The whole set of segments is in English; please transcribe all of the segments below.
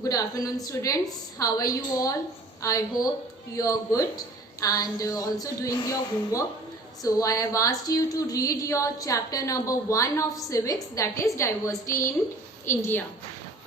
Good afternoon, students. How are you all? I hope you are good and also doing your homework. So I have asked you to read your chapter number 1 of civics, that is diversity in India.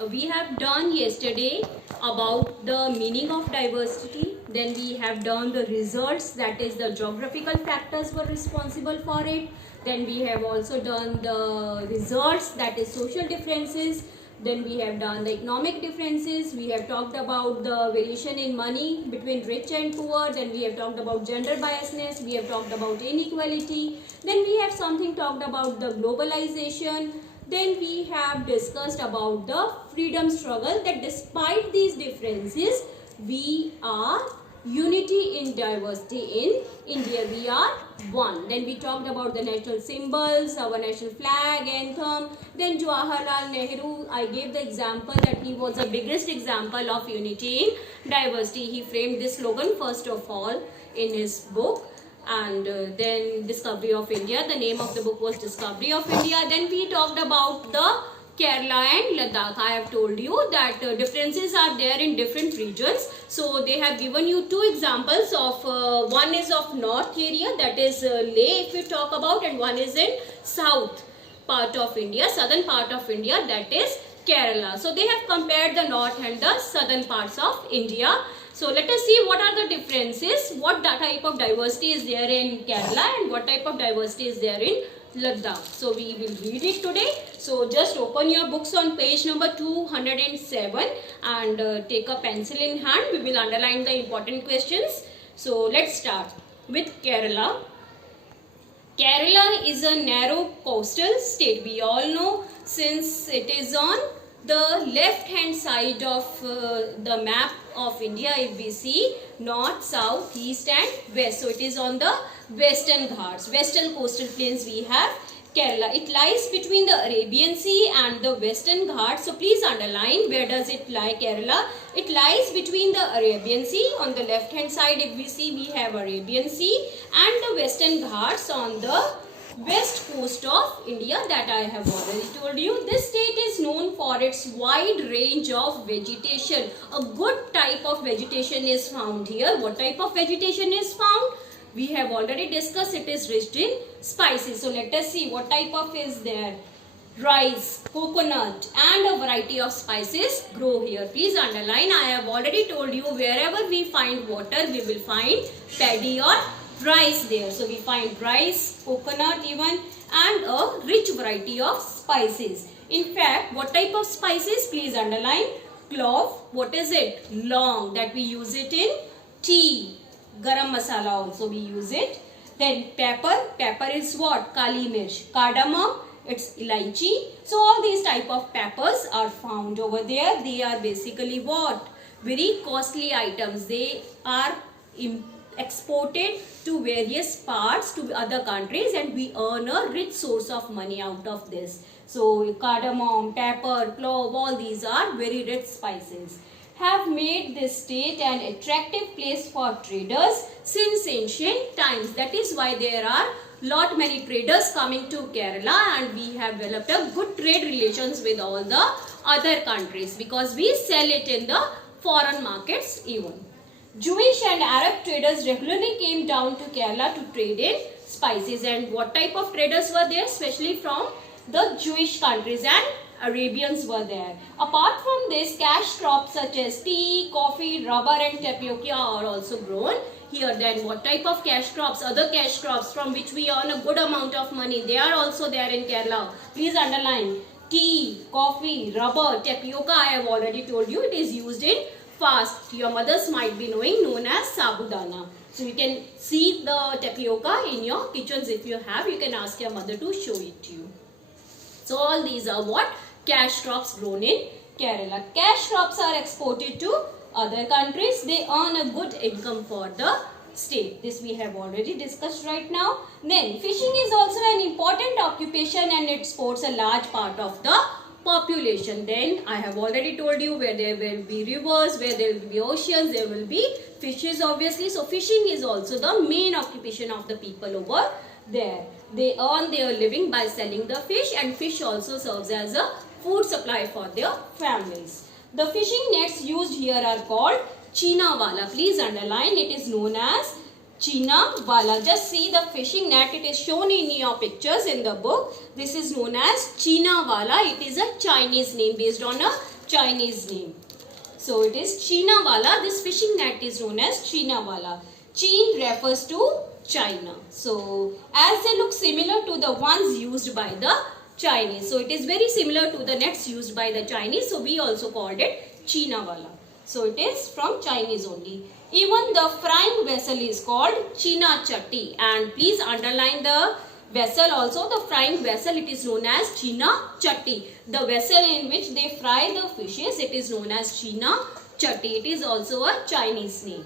We have done yesterday about the meaning of diversity. Then we have done the results, that is the geographical factors were responsible for it. Then we have also done the results, that is social differences. Then we have done the economic differences. We have talked about the variation in money between rich and poor. Then we have talked about gender biasness. We have talked about inequality. Then we have something talked about the globalization. Then we have discussed about the freedom struggle, that despite these differences, we are unity in diversity in India. We are one. Then we talked about the national symbols, our national flag, anthem. Then Jawaharlal Nehru, I gave the example that he was the biggest example of unity in diversity. He framed this slogan first of all in his book. And then Discovery of India, the name of the book was Discovery of India. Then we talked about the Kerala and Ladakh. I have told you that differences are there in different regions. So they have given you two examples of, one is of north area, that is Leh if you talk about, and one is in south part of India, southern part of India, that is Kerala. So they have compared the north and the southern parts of India. So let us see what are the differences, what type of diversity is there in Kerala and what type of diversity is there in Ladakh. So we will read it today. So just open your books on page number 207 and take a pencil in hand. We will underline the important questions. So let's start with Kerala. Kerala is a narrow coastal state. We all know, since it is on the left hand side of the map of India. If we see north, south, east and west, so it is on the western Ghats, western coastal plains we have Kerala. It lies between the Arabian Sea and the western Ghats. So please underline, where does it lie, Kerala? It lies between the Arabian Sea. On the left hand side if we see, we have Arabian Sea and the western Ghats on the west coast of India, that I have already told you. This state is known for its wide range of vegetation. A good type of vegetation is found here. What type of vegetation is found? We have already discussed, it is rich in spices. So let us see what type of is there. Rice, coconut and a variety of spices grow here. Please underline, I have already told you, wherever we find water, we will find paddy or rice there. So we find rice, coconut even, and a rich variety of spices. In fact, what type of spices? Please underline. Clove, what is it? Long, that we use it in tea. Garam masala also we use it. Then pepper, pepper is what? Kali mirch. Cardamom, it's elaichi. So all these type of peppers are found over there. They are basically what? Very costly items. They are exported to various parts, to other countries, and we earn a rich source of money out of this. So cardamom, pepper, clove, all these are very rich spices. Have made this state an attractive place for traders since ancient times. That is why there are many traders coming to Kerala, and we have developed a good trade relations with all the other countries because we sell it in the foreign markets even. Jewish and Arab traders regularly came down to Kerala to trade in spices. And what type of traders were there? Especially from the Jewish countries, and Arabians were there. Apart from this, cash crops such as tea, coffee, rubber and tapioca are also grown here. Then what type of cash crops? Other cash crops from which we earn a good amount of money, they are also there in Kerala. Please underline. Tea, coffee, rubber, tapioca, I have already told you, it is used in fast. Your mothers might be knowing, known as sabudana. So you can see the tapioca in your kitchens. If you have, you can ask your mother to show it to you. So all these are what? Cash crops grown in Kerala. Cash crops are exported to other countries. They earn a good income for the state. This we have already discussed right now. Then fishing is also an important occupation and it supports a large part of the population. Then I have already told you, where there will be rivers, where there will be oceans, there will be fishes obviously. So fishing is also the main occupation of the people over there. They earn their living by selling the fish, and fish also serves as a food supply for their families. The fishing nets used here are called China wala. Please underline, it is known as China wala. Just see the fishing net, it is shown in your pictures in the book. This is known as China wala. It is a Chinese name, based on a Chinese name. So it is China wala. This fishing net is known as China wala. Chin refers to China. So as they look similar to the ones used by the Chinese. So it is very similar to the nets used by the Chinese. So we also called it China wala. So it is from Chinese only. Even the frying vessel is called China chatti. And please underline the vessel also. The frying vessel, it is known as China chatti. The vessel in which they fry the fishes, it is known as China chatti. It is also a Chinese name.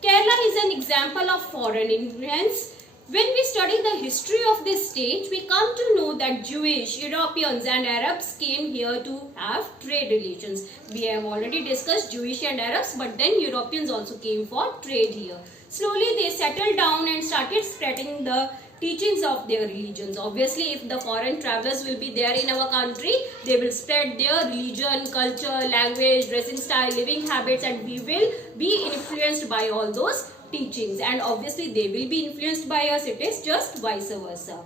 Kerala is an example of foreign influence. When we study the history of this state, we come to know that Jewish, Europeans and Arabs came here to have trade relations. We have already discussed Jewish and Arabs, but then Europeans also came for trade here. Slowly they settled down and started spreading the teachings of their religions. Obviously, if the foreign travelers will be there in our country, they will spread their religion, culture, language, dressing style, living habits, and we will be influenced by all those teachings, and obviously they will be influenced by us. It is just vice versa.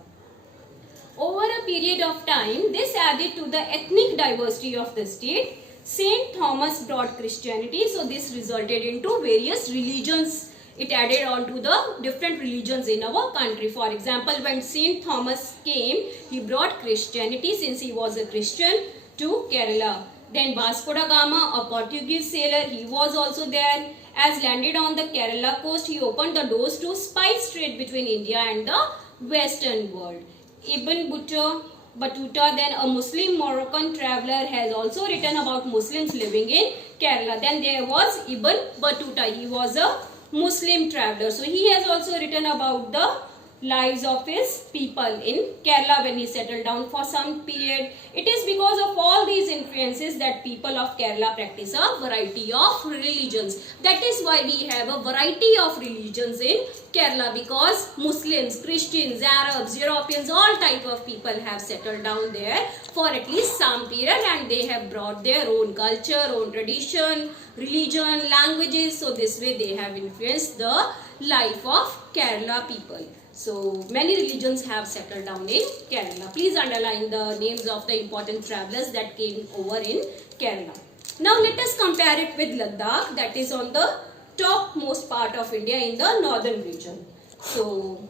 Over a period of time, this added to the ethnic diversity of the state. Saint Thomas brought Christianity, so this resulted into various religions. It added on to the different religions in our country. For example, when Saint Thomas came, he brought Christianity since he was a Christian to Kerala. Then Vasco da Gama, a Portuguese sailor, he was also there. As landed on the Kerala coast, he opened the doors to spice trade between India and the Western world. Ibn Battuta, then a Muslim Moroccan traveler, has also written about Muslims living in Kerala. Then there was Ibn Battuta, he was a Muslim traveler. So he has also written about the lives of his people in Kerala when he settled down for some period. It is because of all these influences that people of Kerala practice a variety of religions. That is why we have a variety of religions in Kerala, because Muslims, Christians, Arabs, Europeans, all type of people have settled down there for at least some period, and they have brought their own culture, own tradition, religion, languages. So this way they have influenced the life of Kerala people. So many religions have settled down in Kerala. Please underline the names of the important travelers that came over in Kerala. Now let us compare it with Ladakh, that is on the topmost part of India in the northern region. So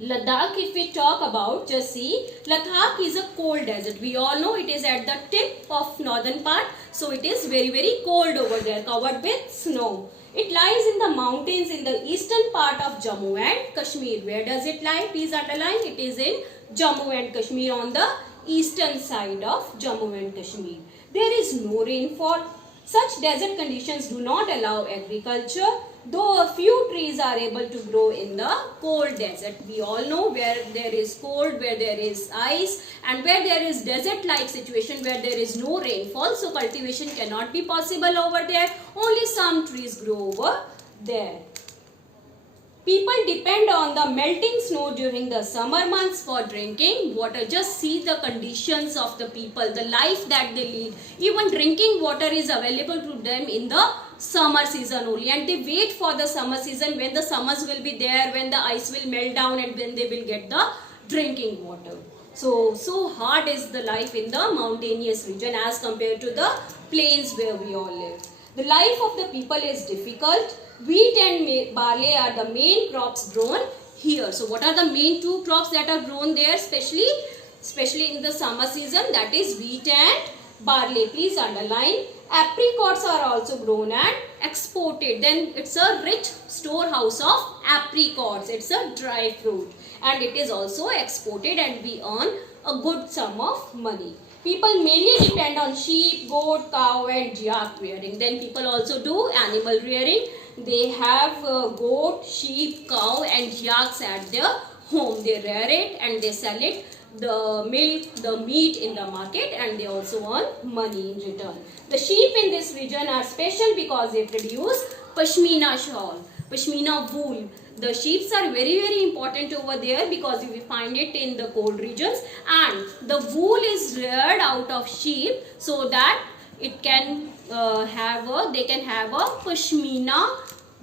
Ladakh, if we talk about, just see, Ladakh is a cold desert. We all know it is at the tip of northern part. So it is very, very cold over there, covered with snow. It lies in the mountains in the eastern part of Jammu and Kashmir. Where does it lie? Please underline. It is in Jammu and Kashmir, on the eastern side of Jammu and Kashmir. There is no rainfall. Such desert conditions do not allow agriculture, though a few trees are able to grow in the cold desert. We all know where there is cold, where there is ice, and where there is desert-like situation where there is no rainfall, so cultivation cannot be possible over there. Only some trees grow over there. People depend on the melting snow during the summer months for drinking water. Just see the conditions of the people, the life that they lead. Even drinking water is available to them in the summer season only, and they wait for the summer season when the summers will be there, when the ice will melt down, and when they will get the drinking water. So hard is the life in the mountainous region as compared to the plains where we all live. The life of the people is difficult. Wheat and barley are the main crops grown here. So what are the main two crops that are grown there, especially in the summer season? That is wheat and barley. Please underline. Apricots are also grown and exported. Then it's a rich storehouse of apricots. It's a dry fruit, and it is also exported, and we earn a good sum of money. People mainly depend on sheep, goat, cow and yak rearing. Then people also do animal rearing. They have goat, sheep, cow and yaks at their home. They rear it and they sell it, the milk, the meat in the market, and they also earn money in return. The sheep in this region are special because they produce pashmina shawl, pashmina wool. The sheep are very, very important over there because we find it in the cold regions, and the wool is reared out of sheep so that it can they can have a pashmina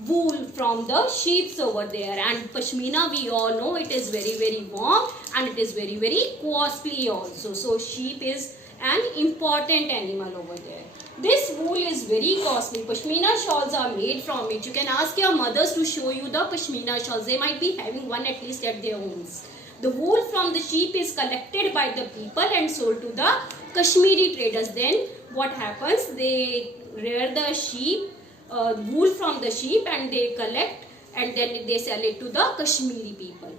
wool from the sheeps over there, and pashmina, we all know, it is very very warm and it is very very costly also. So sheep is an important animal over there. This wool is very costly. Pashmina shawls are made from it. You can ask your mothers to show you the pashmina shawls. They might be having one at least at their homes. The wool from the sheep is collected by the people and sold to the Kashmiri traders. Then what happens? They rear the sheep, wool from the sheep, and they collect and then they sell it to the Kashmiri people.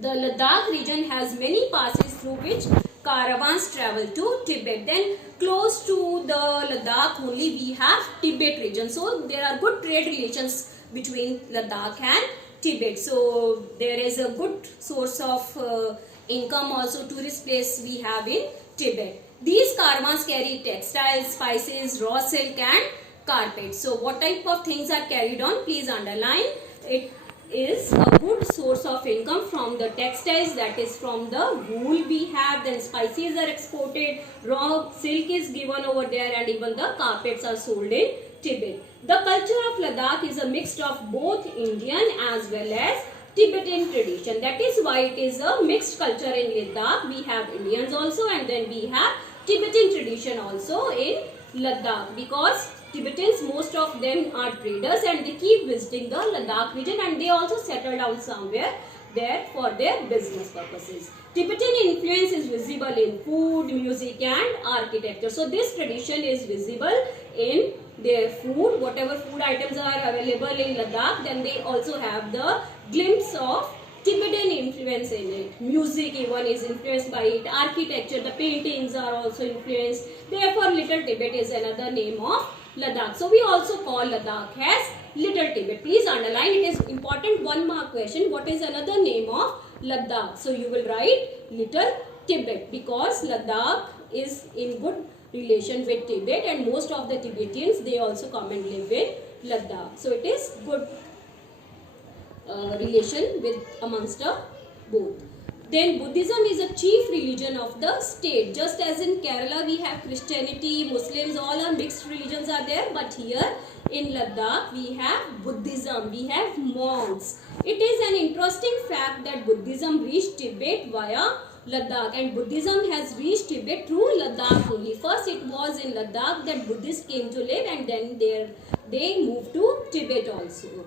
The Ladakh region has many passes through which caravans travel to Tibet. Then close to the Ladakh only we have Tibet region. So there are good trade relations between Ladakh and Tibet. So there is a good source of income also, tourist place we have in Tibet. These caravans carry textiles, spices, raw silk and carpets. So what type of things are carried on? Please underline. It is a good source of income from the textiles, that is from the wool we have, then spices are exported, raw silk is given over there, and even the carpets are sold in Tibet. The culture of Ladakh is a mix of both Indian as well as Tibetan tradition. That is why it is a mixed culture in Ladakh. We have Indians also and then we have Tibetan tradition also in Ladakh, because Tibetans, most of them are traders and they keep visiting the Ladakh region, and they also settle down somewhere there for their business purposes. Tibetan influence is visible in food, music and architecture. So this tradition is visible in their food. Whatever food items are available in Ladakh, then they also have the glimpse of Tibetan influence in it. Music even is influenced by it. Architecture, the paintings are also influenced. Therefore, Little Tibet is another name of Ladakh. So we also call Ladakh as Little Tibet. Please underline, it is important 1 mark question. What is another name of Ladakh? So you will write Little Tibet, because Ladakh is in good relation with Tibet, and most of the Tibetans, they also come and live in Ladakh. So it is good relation with amongst the both. Then Buddhism is a chief religion of the state. Just as in Kerala we have Christianity, Muslims, all are mixed religions are there. But here in Ladakh we have Buddhism, we have monks. It is an interesting fact that Buddhism reached Tibet via Ladakh, and Buddhism has reached Tibet through Ladakh only. First it was in Ladakh that Buddhists came to live, and then they moved to Tibet also.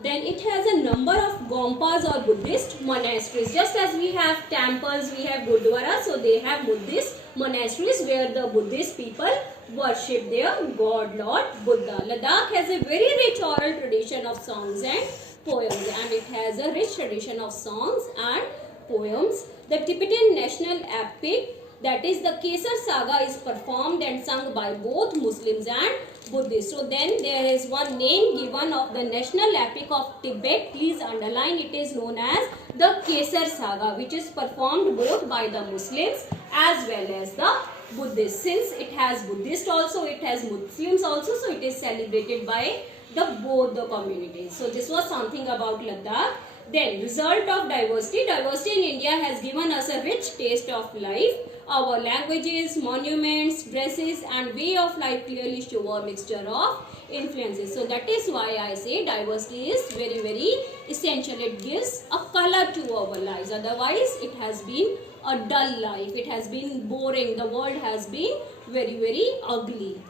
Then it has a number of gompas or Buddhist monasteries. Just as we have temples, we have Gurdwara, so they have Buddhist monasteries where the Buddhist people worship their God Lord Buddha. Ladakh has a very rich oral tradition of songs and poems, and it has a rich tradition of songs and poems. The Tibetan national epic, that is the Kesar Saga, is performed and sung by both Muslims and Buddhists. So then there is one name given of the national epic of Tibet. Please underline, it is known as the Kesar Saga, which is performed both by the Muslims as well as the Buddhists. Since it has Buddhist also, it has Muslims also, so it is celebrated by both the communities. So this was something about Ladakh. Then result of diversity. Diversity in India has given us a rich taste of life. Our languages, monuments, dresses and way of life clearly show a mixture of influences. So that is why I say diversity is very very essential. It gives a color to our lives. Otherwise it has been a dull life. It has been boring. The world has been very very ugly.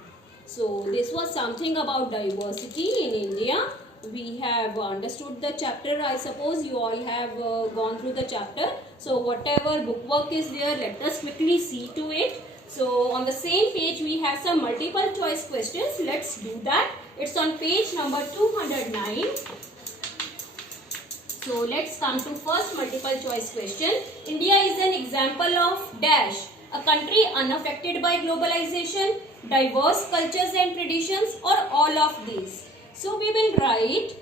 So this was something about diversity in India. We have understood the chapter. I suppose you all have gone through the chapter. So whatever bookwork is there, let us quickly see to it. So on the same page we have some multiple choice questions. Let's do that. It's on page number 209. So let's come to first multiple choice question. India is an example of dash, a country unaffected by globalization, diverse cultures and traditions, or all of these. So we will write,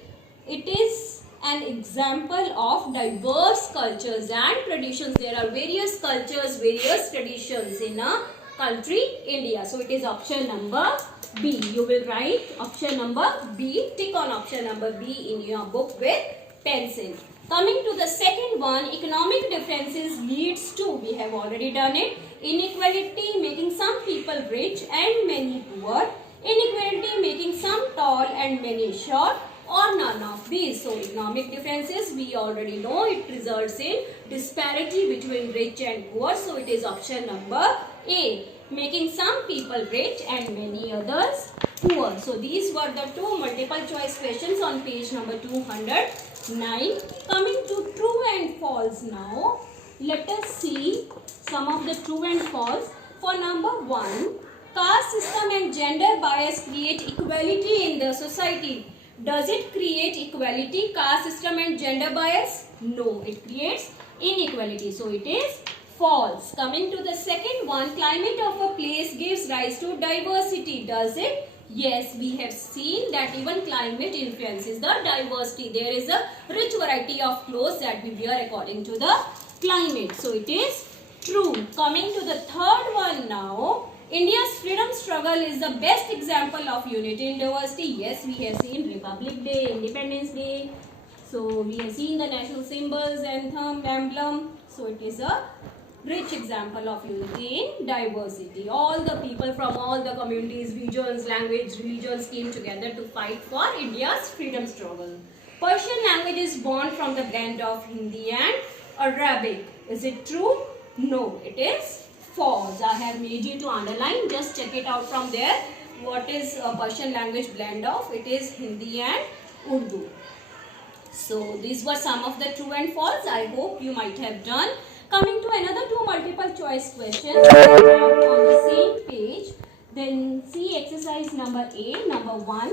it is an example of diverse cultures and traditions. There are various cultures, various traditions in a country, India. So it is option number B. You will write option number B. Tick on option number B in your book with pencil. Coming to the second one, economic differences leads to, we have already done it, inequality making some people rich and many poor, inequality making some tall and many short, or none of these. So economic differences, we already know it results in disparity between rich and poor. So it is option number A, making some people rich and many others poor. So these were the two multiple choice questions on page number 209. Coming to true and false now. Let us see some of the true and false. For number 1, caste system and gender bias create equality in the society. Does it create equality, caste system and gender bias? No, it creates inequality. So it is false. Coming to the second one, climate of a place gives rise to diversity. Does it? Yes, we have seen that even climate influences the diversity. There is a rich variety of clothes that we wear according to the climate. So it is true. Coming to the third one now. India's freedom struggle is the best example of unity in diversity. Yes, we have seen Republic Day, Independence Day. So we have seen the national symbols, anthem, emblem. So it is a rich example of unity in diversity. All the people from all the communities, regions, language, religions came together to fight for India's freedom struggle. Persian language is born from the blend of Hindi and Arabic. Is it true? No, it is false. I have made you to underline. Just check it out from there. What is a Persian language blend of? It is Hindi and Urdu. So these were some of the true and false. I hope you might have done. Coming to another two multiple choice questions on the same page. Then see exercise number A. Number 1.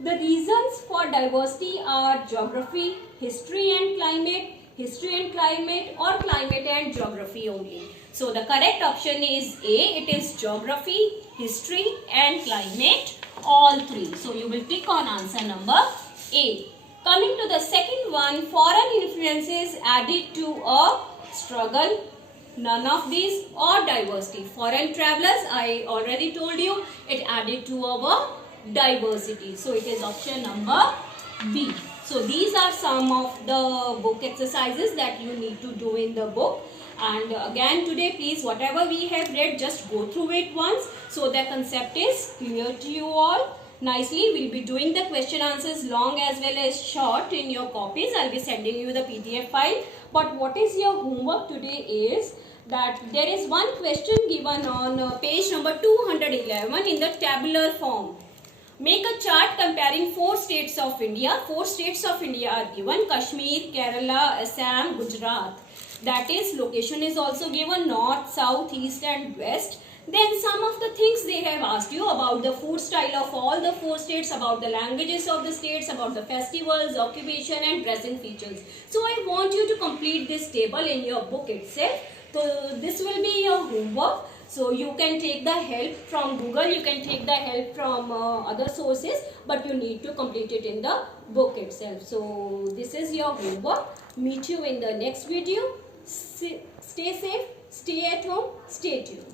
The reasons for diversity are geography, history and climate, or climate and geography only. So the correct option is A. It is geography, history and climate, all three. So you will tick on answer number A. Coming to the second one, foreign influences added to a struggle. None of these, or diversity. Foreign travelers, I already told you, it added to our diversity. So it is option number B. So these are some of the book exercises that you need to do in the book. And again today, please, whatever we have read, just go through it once so the concept is clear to you all. Nicely, we'll be doing the question answers long as well as short in your copies. I'll be sending you the PDF file. But what is your homework today is that there is one question given on page number 211 in the tabular form. Make a chart comparing 4 states of India. 4 states of India are given: Kashmir, Kerala, Assam, Gujarat. That is, location is also given: north, south, east and west. Then some of the things they have asked you about the food style of all the 4 states, about the languages of the states, about the festivals, occupation and dressing features. So I want you to complete this table in your book itself. So this will be your homework. So you can take the help from Google, you can take the help from other sources, but you need to complete it in the book itself. So this is your homework. Meet you in the next video. Stay safe, stay at home, stay tuned.